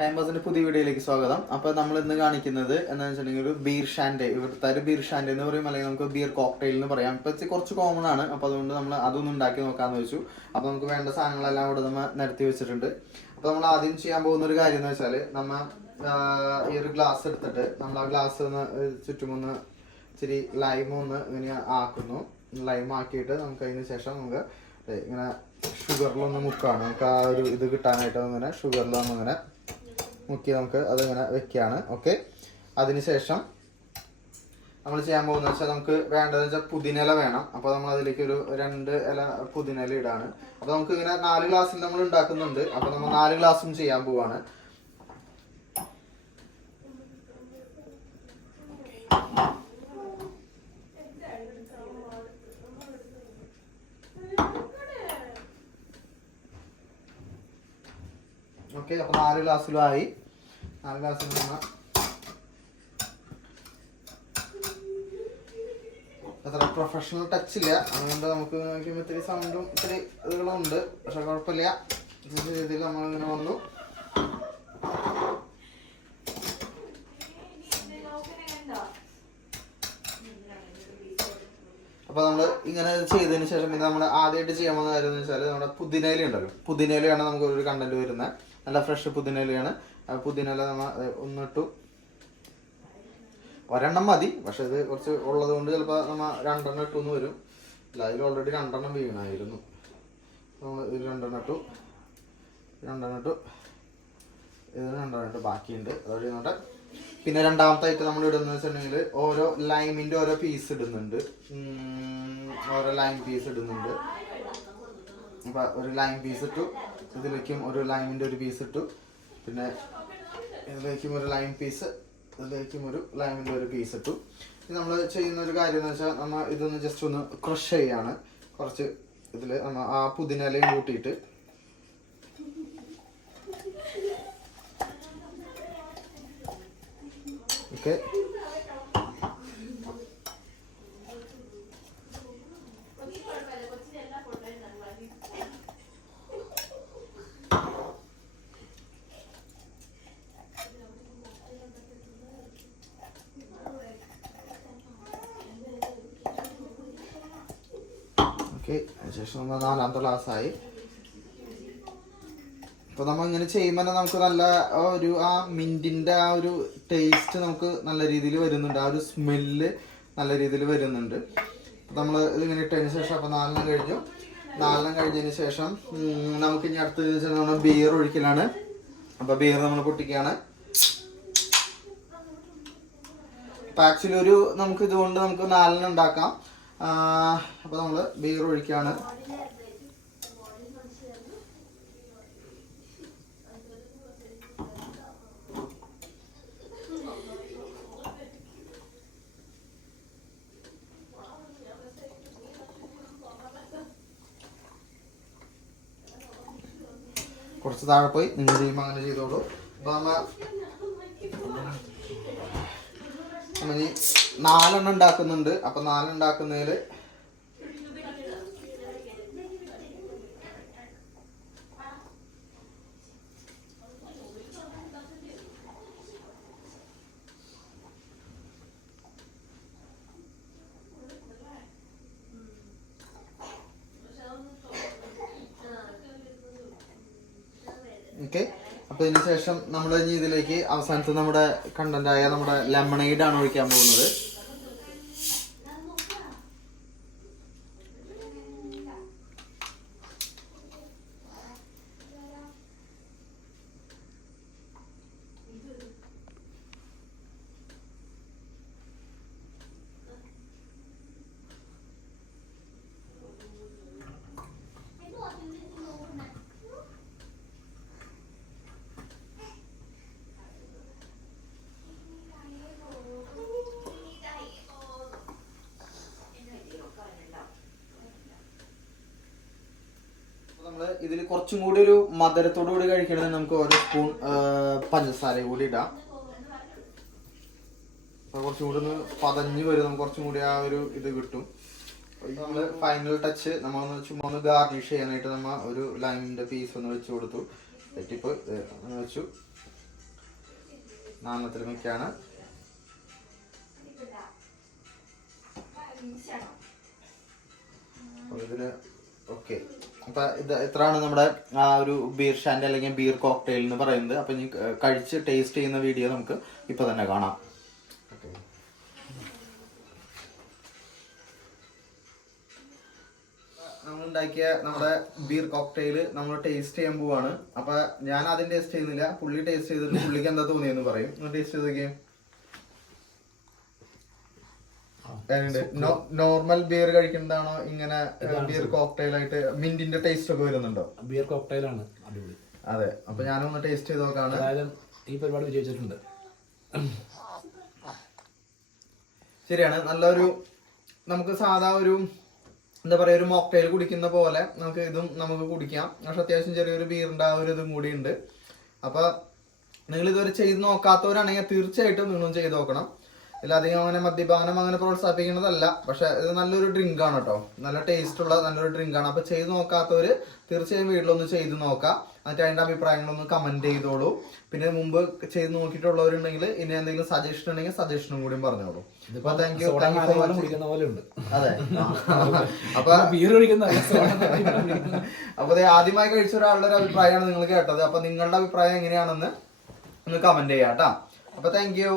Time പാസിന്റെ പുതിയ വീഡിയോയിലേക്ക് സ്വാഗതം. അപ്പോൾ നമ്മൾ ഇന്ന് കാണിക്കുന്നത് എന്താണെന്ന് വെച്ചിട്ടുണ്ടെങ്കിൽ ഒരു ബീർ ഷാൻഡെ, ഇവിടുത്തെ ഒരു ബീർ ഷാൻഡെ എന്ന് പറയും, അല്ലെങ്കിൽ നമുക്ക് ബീർ കോക്ടെയിൽ എന്ന് പറയാം. ഇപ്പോഴത്തെ കുറച്ച് കോമൺ ആണ്. അപ്പോൾ അതുകൊണ്ട് നമ്മൾ അതൊന്നും ഉണ്ടാക്കി നോക്കാമെന്ന് വെച്ചു. അപ്പോൾ നമുക്ക് വേണ്ട സാധനങ്ങളെല്ലാം ഇവിടെ നമ്മൾ നിരത്തി വെച്ചിട്ടുണ്ട്. അപ്പോൾ നമ്മൾ ആദ്യം ചെയ്യാൻ പോകുന്ന ഒരു കാര്യം എന്ന് വെച്ചാൽ, നമ്മൾ ഈ ഒരു ഗ്ലാസ് എടുത്തിട്ട് നമ്മൾ ആ ഗ്ലാസ് ഒന്ന് ചുറ്റുമൊന്ന് ഇച്ചിരി ലൈം ഒന്ന് ഇങ്ങനെ ആക്കുന്നു. ലൈം ആക്കിയിട്ട് നമുക്ക് അതിന് ശേഷം നമുക്ക് ഇങ്ങനെ ഷുഗറിലൊന്ന് മുക്കാണ്. നമുക്ക് ആ ഒരു ഇത് കിട്ടാനായിട്ട് ഇങ്ങനെ ഷുഗറിലൊന്നിങ്ങനെ മുക്കി നമുക്ക് അതിങ്ങനെ വെക്കുകയാണ്. ഓക്കെ, അതിനുശേഷം നമ്മൾ ചെയ്യാൻ പോകുന്നത് വെച്ചാൽ നമുക്ക് വേണ്ടതെന്ന് വെച്ചാൽ പുതിനയില വേണം. അപ്പോൾ നമ്മൾ അതിലേക്ക് ഒരു 2 ഇല പുതിനയില ഇടാണ്. അപ്പോൾ നമുക്ക് ഇങ്ങനെ 4 ഗ്ലാസ്സിൽ നമ്മൾ ഉണ്ടാക്കുന്നുണ്ട്. അപ്പോൾ നമ്മൾ 4 ഗ്ലാസ്സും ചെയ്യാൻ പോവാണ്. ഓക്കെ, അപ്പോൾ 4 ഗ്ലാസ്സിലും ആയി. 4 ഗ്ലാസ്സിൽ നിന്ന് അത്ര പ്രൊഫഷണൽ ടച്ച് ഇല്ല, അതുകൊണ്ട് നമുക്ക് ഇത്തിരി സൗണ്ടും ഇത്തിരി ഇതുകളും ഉണ്ട്. പക്ഷെ കുഴപ്പമില്ല, രീതിയിൽ നമ്മളിങ്ങനെ വന്നു. അപ്പോൾ നമ്മൾ ഇങ്ങനെ ചെയ്തതിന് ശേഷം ഇത് നമ്മൾ ആദ്യമായിട്ട് ചെയ്യാൻ പോകുന്ന കാര്യം എന്ന് വെച്ചാൽ, നമ്മുടെ പുതിനയില ഉണ്ടല്ലോ, പുതിനയിലയാണ് നമുക്ക് ഒരു കണ്ടന്റ് വരുന്നത്. നല്ല ഫ്രഷ് പുതിനയിലയാണ്. പുതിനയില നമ്മൾ ഒന്നിട്ടു, ഒരെണ്ണം മതി. പക്ഷെ ഇത് കുറച്ച് ഉള്ളത് കൊണ്ട് ചിലപ്പോൾ നമ്മൾ 2 എണ്ണം ഇട്ടു വരും. അല്ല, അതിൽ ഓൾറെഡി 2 എണ്ണം വീണായിരുന്നു. നമ്മൾ ഇത് 2 എണ്ണം ഇട്ടു, ഇത് 2 എണ്ണം ഇട്ടു, ബാക്കിയുണ്ട്. അതുവഴി നോട്ടെ. പിന്നെ രണ്ടാമത്തെ ആയിട്ട് നമ്മൾ ഇടുന്നത് വെച്ചിട്ടുണ്ടെങ്കിൽ, ഓരോ ലൈമിൻ്റെ ഓരോ പീസ് ഇടുന്നുണ്ട്. ഓരോ ലൈം പീസ് ഇടുന്നുണ്ട്. അപ്പം ഒരു ലൈം പീസ് ഇട്ടു, ഇതിലേക്കും ഒരു ലൈമിൻ്റെ ഒരു പീസ് ഇട്ടു, പിന്നെ ഇതിലേക്കും ഒരു ലൈം പീസ്, ഇതിലേക്കും ഒരു ലൈമിൻ്റെ ഒരു പീസ് ഇട്ടു. ഇത് നമ്മൾ ചെയ്യുന്ന ഒരു കാര്യം എന്ന് വെച്ചാൽ, നമ്മൾ ഇതൊന്ന് ജസ്റ്റ് ഒന്ന് ക്രഷ് ചെയ്യാണ്. കുറച്ച് ഇതിൽ നമ്മൾ ആ പുതിനയിലയും കൂട്ടിയിട്ട് ഓക്കെ. അതിനുശേഷം നമ്മൾ 4ാമത്തെ ഗ്ലാസ്സായി. അപ്പോൾ നമ്മൾ ഇങ്ങനെ ചെയ്യുമ്പോൾ നമുക്ക് നല്ല ഒരു ആ മിൻറ്റിൻ്റെ ആ ഒരു ടേസ്റ്റ് നമുക്ക് നല്ല രീതിയിൽ വരുന്നുണ്ട്. ആ ഒരു സ്മെല്ല് നല്ല രീതിയിൽ വരുന്നുണ്ട്. അപ്പോൾ നമ്മൾ ഇതിങ്ങനെ ഇട്ടതിന് ശേഷം, അപ്പോൾ 4 കഴിഞ്ഞു. 4 കഴിഞ്ഞതിന് ശേഷം നമുക്ക് ഇനി അടുത്തത് വെച്ചാൽ നമ്മൾ ബിയർ ഒഴിക്കലാണ്. അപ്പോൾ ബിയർ നമ്മൾ പൊട്ടിക്കുകയാണ്. അപ്പോൾ ആക്ച്വലി നമുക്ക് ഇതുകൊണ്ട് നമുക്ക് 4 ഉണ്ടാക്കാം. അപ്പോൾ നമ്മൾ ബിയർ ഒഴിക്കുകയാണ്. കുറച്ച് താഴെ പോയി, നിങ്ങൾ ചെയ്യുമ്പോൾ അങ്ങനെ ചെയ്തോളൂ. അപ്പോൾ നമ്മൾ ഇനി 4 എണ്ണം ഉണ്ടാക്കുന്നുണ്ട്. അപ്പോൾ 4 ഉണ്ടാക്കുന്നതിൽ ഓക്കെ. അപ്പോൾ ഇതിന് ശേഷം നമ്മൾ ഇനി ഇതിലേക്ക് അവസാനത്തെ നമ്മുടെ കണ്ടന്റായ നമ്മുടെ ലെമണേഡ് ആണ് ഒഴിക്കാൻ പോകുന്നത്. ഇതിൽ കുറച്ചും കൂടി ഒരു മധുരത്തോടു കൂടി കഴിക്കണമെങ്കിൽ നമുക്ക് 1 സ്പൂൺ പഞ്ചസാര കൂടി ഇടാം. അപ്പോൾ കുറച്ചും കൂടി ഒന്ന് പതഞ്ഞ് വരും, നമുക്ക് കുറച്ചും കൂടി ആ ഒരു ഇത് കിട്ടും. നമ്മൾ ഫൈനൽ ടച്ച് നമ്മളൊന്ന് ചുമ്മാ ഒന്ന് ഗാർണിഷ് ചെയ്യാനായിട്ട് നമ്മൾ ഒരു ലൈമിൻ്റെ പീസ് ഒന്ന് വെച്ച് കൊടുത്തു. തെറ്റിപ്പ് വെച്ചു. നാമത്തിൽ മിക്കാണ്. ഇതിന് ഓക്കെ. അപ്പൊ ഇത് ഇത്രയാണ് നമ്മുടെ ആ ഒരു ബീർ ഷാൻഡ് അല്ലെങ്കിൽ ബീർ കോക്ടെയിൽ എന്ന് പറയുന്നത്. അപ്പൊ ഇനി കഴിച്ച് ടേസ്റ്റ് ചെയ്യുന്ന വീഡിയോ നമുക്ക് ഇപ്പൊ തന്നെ കാണാം. നമ്മൾ ഉണ്ടാക്കിയ നമ്മുടെ ബീർ കോക്ടെയിൽ നമ്മൾ ടേസ്റ്റ് ചെയ്യാൻ പോവാണ്. അപ്പൊ ഞാൻ ആദ്യം ടേസ്റ്റ് ചെയ്യുന്നില്ല, പുള്ളി ടേസ്റ്റ് ചെയ്തിട്ട് പുള്ളിക്ക് എന്താ തോന്നിയെന്ന് പറയും. ടേസ്റ്റ് ചെയ്തൊക്കെ നോർമൽ ബിയർ കഴിക്കുന്നതാണോ ഇങ്ങനെ ബിയർ കോക്ടെയിൽ ആയിട്ട് മിന്റിന്റെ ടേസ്റ്റ് ഒക്കെ വരുന്നുണ്ടോ? ബിയർ കോക്ടെയിൽ ആണ് അടിപൊളി. അതെ, അപ്പൊ ഞാനൊന്ന് ടേസ്റ്റ് ചെയ്ത് നോക്കാണ്. ഈ പരിപാടി വിജയിച്ചിട്ടുണ്ട്. ശരിയാണ്, നല്ലൊരു നമുക്ക് സാധാ ഒരു എന്താ പറയാ ഒരു മോക്ടെയിൽ കുടിക്കുന്ന പോലെ നമുക്ക് ഇതും നമുക്ക് കുടിക്കാം. പക്ഷെ അത്യാവശ്യം ചെറിയൊരു ബിയറിന്റെ ആ ഒരു ഇതും കൂടി ഉണ്ട്. അപ്പൊ നിങ്ങൾ ഇതുവരെ ചെയ്ത് നോക്കാത്തവരാണെങ്കിൽ തീർച്ചയായിട്ടും നിങ്ങളും ചെയ്ത് നോക്കണം. ഇതിലധികം അങ്ങനെ മദ്യപാനം അങ്ങനെ പ്രോത്സാഹിപ്പിക്കുന്നതല്ല, പക്ഷെ ഇത് നല്ലൊരു ഡ്രിങ്ക് ആണ് കേട്ടോ. നല്ല ടേസ്റ്റ് ഉള്ള നല്ലൊരു ഡ്രിങ്ക് ആണ്. അപ്പൊ ചെയ്ത് നോക്കാത്തവര് തീർച്ചയായും വീട്ടിലൊന്ന് ചെയ്ത് നോക്കാം. എന്നിട്ട് അതിന്റെ അഭിപ്രായങ്ങളൊന്ന് കമന്റ് ചെയ്തോളൂ. പിന്നെ മുമ്പ് ചെയ്ത് നോക്കിയിട്ടുള്ളവരുണ്ടെങ്കിൽ ഇനി എന്തെങ്കിലും സജഷൻ ഉണ്ടെങ്കിൽ സജഷനും കൂടി പറഞ്ഞോളൂ. അപ്പൊ താങ്ക് യു. അതെ, അപ്പൊ ആദ്യമായി കഴിച്ച ഒരാളുടെ ഒരു അഭിപ്രായമാണ് നിങ്ങൾ കേട്ടത്. അപ്പൊ നിങ്ങളുടെ അഭിപ്രായം എങ്ങനെയാണെന്ന് ഒന്ന് കമന്റ് ചെയ്യാം കേട്ടോ. അപ്പൊ താങ്ക് യു.